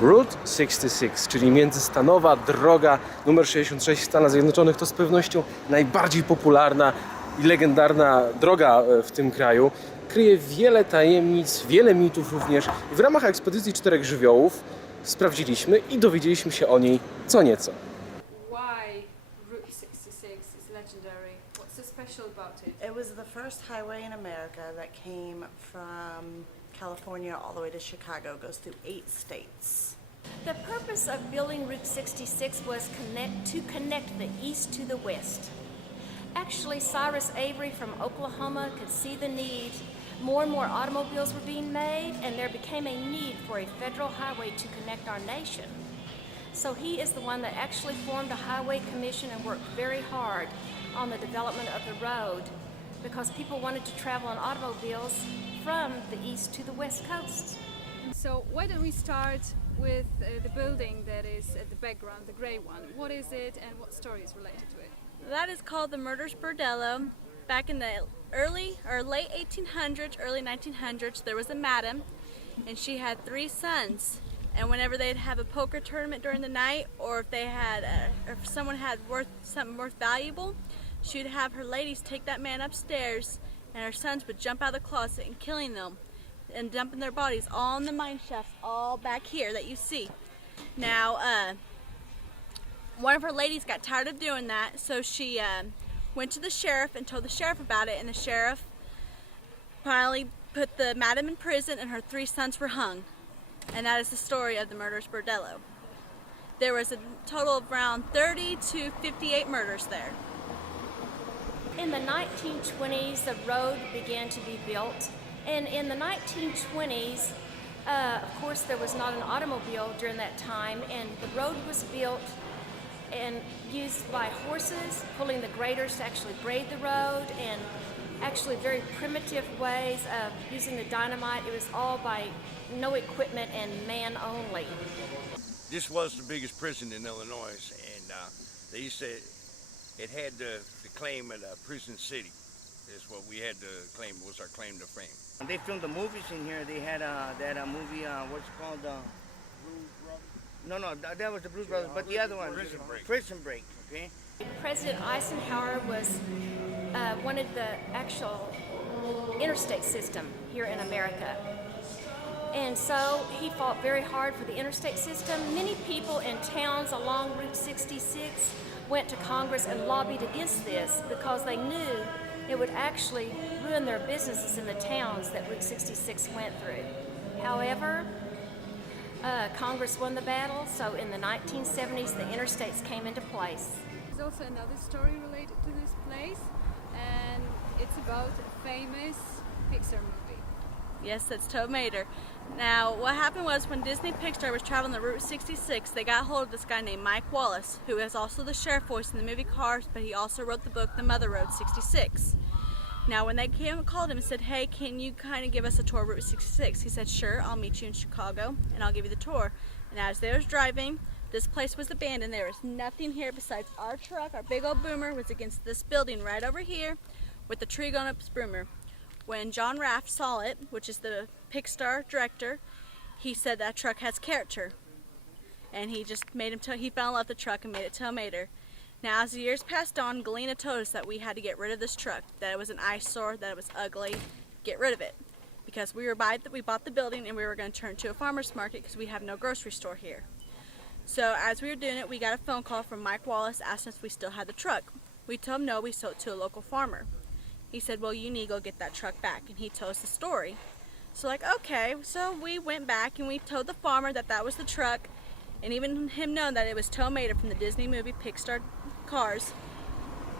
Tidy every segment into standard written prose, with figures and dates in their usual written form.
Route 66, czyli międzystanowa droga numer 66 w Stanach Zjednoczonych, to z pewnością najbardziej popularna i legendarna droga w tym kraju. Kryje wiele tajemnic, wiele mitów również. I w ramach ekspedycji 4 żywiołów sprawdziliśmy i dowiedzieliśmy się o niej co nieco. Why Route 66 is legendary? What's so special about it? It was the first highway in America that came from California all the way to Chicago, goes through 8 states. The purpose of building Route 66 was to connect the east to the west. Actually, Cyrus Avery from Oklahoma could see the need. More and more automobiles were being made, and there became a need for a federal highway to connect our nation. So he is the one that actually formed a highway commission and worked very hard on the development of the road because people wanted to travel in automobiles from the east to the west coast. So why don't we start with the building that is at the background, the grey one. What is it and what story is related to it? That is called the Murder's Bordello. Back in the late 1800s, early 1900s, there was a madam, and she had 3 sons. And whenever they'd have a poker tournament during the night, or if they had, if someone had something worth valuable, she'd have her ladies take that man upstairs, and her sons would jump out of the closet and killing them, and dumping their bodies all in the mine shafts, all back here that you see. Now, one of her ladies got tired of doing that, so she went to the sheriff and told the sheriff about it, and the sheriff finally put the madam in prison, and her 3 sons were hung. And that is the story of the Murder's Bordello. There was a total of around 30 to 58 murders there. In the 1920s, the road began to be built. And in the 1920s, of course, there was not an automobile during that time, and the road was built and used by horses, pulling the graders to actually grade the road, and actually very primitive ways of using the dynamite. It was all by no equipment and man only. This was the biggest prison in Illinois, and they used to, it had the claim of a prison city. Is what we had to claim, was our claim to fame. They filmed the movies in here. They had that movie, what's it called? Blues Brothers? No, that was the Blues Brothers, but the other one. Prison Break. Prison Break, okay? President Eisenhower wanted the actual interstate system here in America. And so he fought very hard for the interstate system. Many people in towns along Route 66 went to Congress and lobbied against this because they knew it would actually ruin their businesses in the towns that Route 66 went through. However, Congress won the battle, so in the 1970s the interstates came into place. There's also another story related to this place, and it's about a famous Pixar movie. Yes, that's Tow Mater. Now, what happened was when Disney Pixar was traveling the Route 66, they got hold of this guy named Mike Wallace, who is also the sheriff voice in the movie Cars, but he also wrote the book The Mother Road 66. Now, when they came and called him and said, hey, can you kind of give us a tour of Route 66? He said, sure, I'll meet you in Chicago, and I'll give you the tour. And as they was driving, this place was abandoned. There was nothing here besides our truck. Our big old boomer was against this building right over here with the tree going up its boomer. When John Raft saw it, which is the Pixar director, he said that truck has character. And he just made him, he fell in love with the truck and made it Tow Mater. Now, as the years passed on, Galena told us that we had to get rid of this truck, that it was an eyesore, that it was ugly, get rid of it. Because we bought the building and we were going to turn it to a farmer's market because we have no grocery store here. So as we were doing it, we got a phone call from Mike Wallace asking us if we still had the truck. We told him no, we sold it to a local farmer. He said, well, you need to go get that truck back, and he told us the story. So like, okay, so we went back and we told the farmer that that was the truck, and even him knowing that it was Tow Mater from the Disney movie Pixar Cars.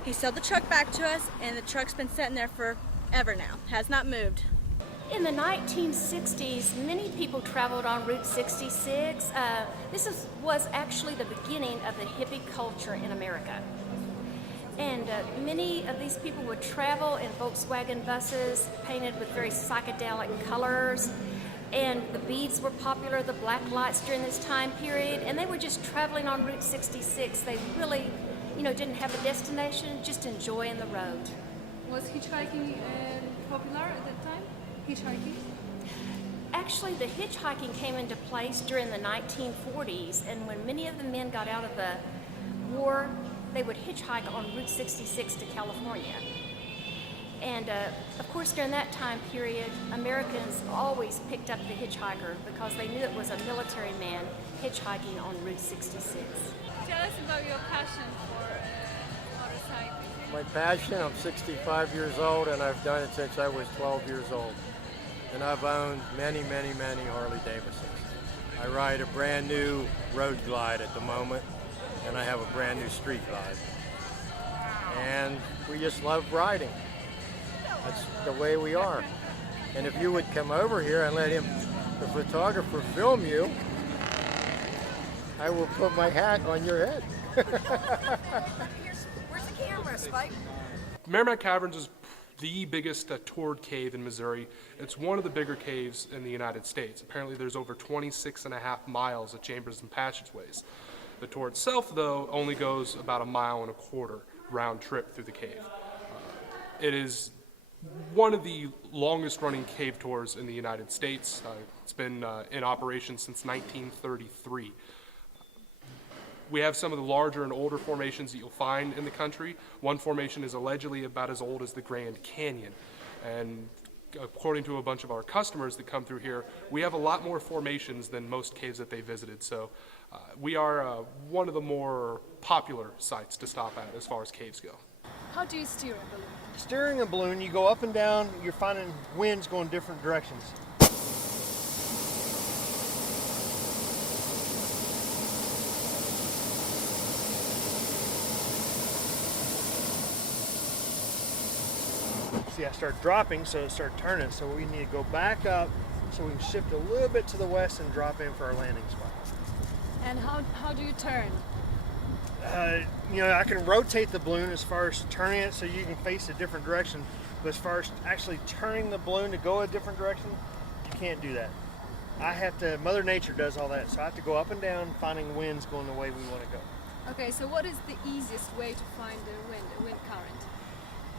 He sold the truck back to us, and the truck's been sitting there forever now, has not moved. In the 1960s, many people traveled on Route 66. This was actually the beginning of the hippie culture in America. And many of these people would travel in Volkswagen buses painted with very psychedelic colors. And the beads were popular, the black lights during this time period. And they were just traveling on Route 66. They really, didn't have a destination, just enjoying the road. Was hitchhiking popular at that time? Hitchhiking? Actually, the hitchhiking came into place during the 1940s, and when many of the men got out of the war, they would hitchhike on Route 66 to California. And of course, during that time period, Americans always picked up the hitchhiker because they knew it was a military man hitchhiking on Route 66. Tell us about your passion for motorcycling. My passion, I'm 65 years old and I've done it since I was 12 years old. And I've owned many, many, many Harley Davidsons. I ride a brand new road glide at the moment, and I have a brand new street glide. And we just love riding. That's the way we are. And if you would come over here and let the photographer, film you, I will put my hat on your head. Where's the camera, Spike? Merrimack Caverns is the biggest toured cave in Missouri. It's one of the bigger caves in the United States. Apparently there's over 26.5 miles of chambers and passageways. The tour itself, though, only goes about 1.25 miles round trip through the cave. It is one of the longest running cave tours in the United States. It's been in operation since 1933. We have some of the larger and older formations that you'll find in the country. One formation is allegedly about as old as the Grand Canyon. And according to a bunch of our customers that come through here, we have a lot more formations than most caves that they visited. So we are one of the more popular sites to stop at as far as caves go. How do you steer a balloon? Steering a balloon, you go up and down, you're finding winds going different directions. See, I start dropping, so it started turning, so we need to go back up so we can shift a little bit to the west and drop in for our landing spot. And how do you turn? You know, I can rotate the balloon as far as turning it so you can face a different direction, but as far as actually turning the balloon to go a different direction, you can't do that. I have to, Mother Nature does all that, so I have to go up and down, finding winds going the way we want to go. Okay, so what is the easiest way to find a wind current?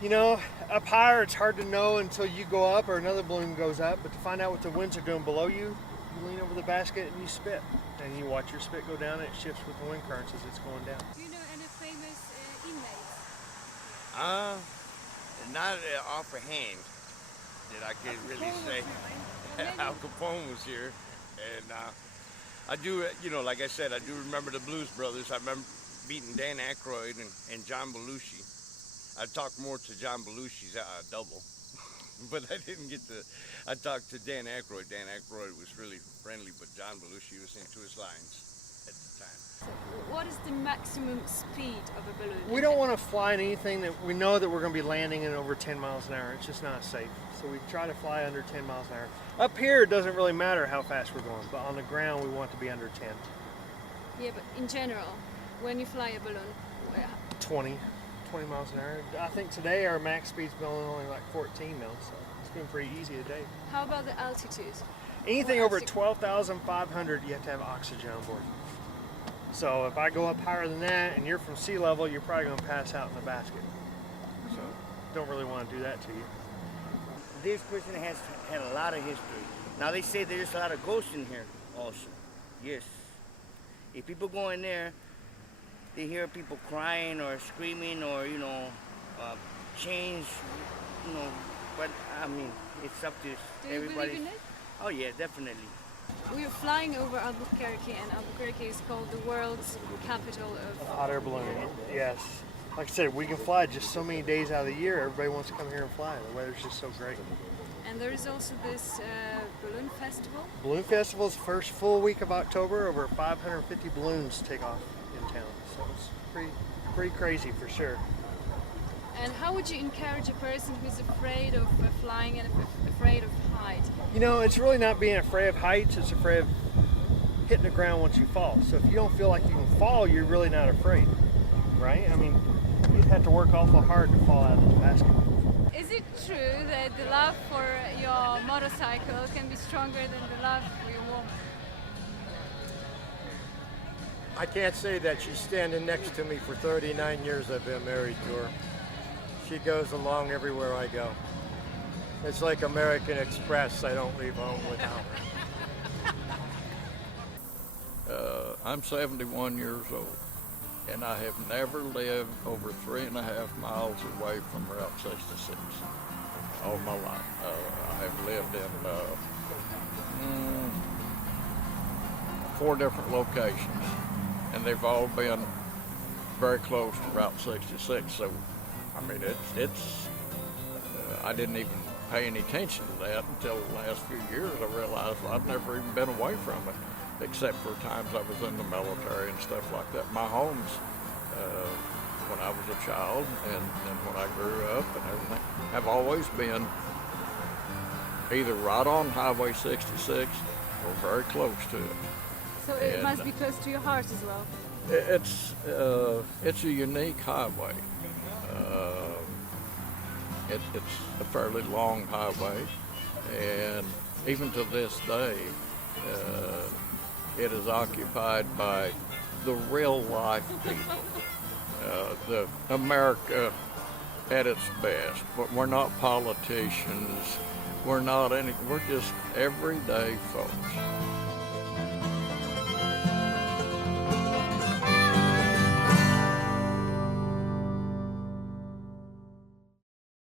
You know, up higher it's hard to know until you go up or another balloon goes up, but to find out what the winds are doing below you, you lean over the basket and you spit. And you watch your spit go down and it shifts with the wind currents as it's going down. Do you know any famous inmates? Not offhand that I could really say. Al Capone was here, and I do, you know, like I said, I do remember the Blues Brothers. I remember meeting Dan Aykroyd and John Belushi. I talked more to John Belushi's double, but I didn't get to. I talked to Dan Aykroyd. Dan Aykroyd was really friendly, but John Belushi was into his lines at the time. So what is the maximum speed of a balloon? We don't want to fly in anything that we know that we're going to be landing in over 10 miles an hour. It's just not safe. So we try to fly under 10 miles an hour. Up here, it doesn't really matter how fast we're going, but on the ground, we want to be under 10. Yeah, but in general, when you fly a balloon, 20 miles an hour. I think today our max speed's been only like 14 mils, so it's been pretty easy today. how about the altitude? Anything over 12,500, you have to have oxygen on board. So if I go up higher than that and you're from sea level, you're probably going to pass out in the basket. So don't really want to do that to you. This person has had a lot of history. Now they say there's a lot of ghosts in here also. Yes. If people go in there, they hear people crying or screaming or, you know, chains, you know, but I mean, it's up to Do you everybody. believe in it? Oh yeah, definitely. We are flying over Albuquerque, and Albuquerque is called the world's capital of Hot air balloon, yes. Like I said, we can fly just so many days out of the year. Everybody wants to come here and fly. The weather's just so great. And there is also this balloon festival. Balloon Festival's first full week of October. Over 550 balloons take off in town. So it's pretty crazy for sure. And how would you encourage a person who's afraid of flying and afraid of height? You know, it's really not being afraid of heights, it's afraid of hitting the ground once you fall. So if you don't feel like you can fall, you're really not afraid, right? I mean, you'd have to work awful hard to fall out of this basket. Is it true that the love for your motorcycle can be stronger than the love for your woman? I can't say that. She's standing next to me for 39 years I've been married to her. She goes along everywhere I go. It's like American Express. I don't leave home without her. I'm 71 years old, and I have never lived over 3.5 miles away from Route 66 all my life. I have lived in 4 different locations, and they've all been very close to Route 66. So, I mean, I didn't even pay any attention to that until the last few years. I realized I'd never even been away from it, except for times I was in the military and stuff like that. My homes, when I was a child and when I grew up and everything, have always been either right on Highway 66 or very close to it. So it must be close to your heart as well. It's a unique highway. It's a fairly long highway, and even to this day, it is occupied by the real life people. The America at its best. But we're not politicians. We're just everyday folks.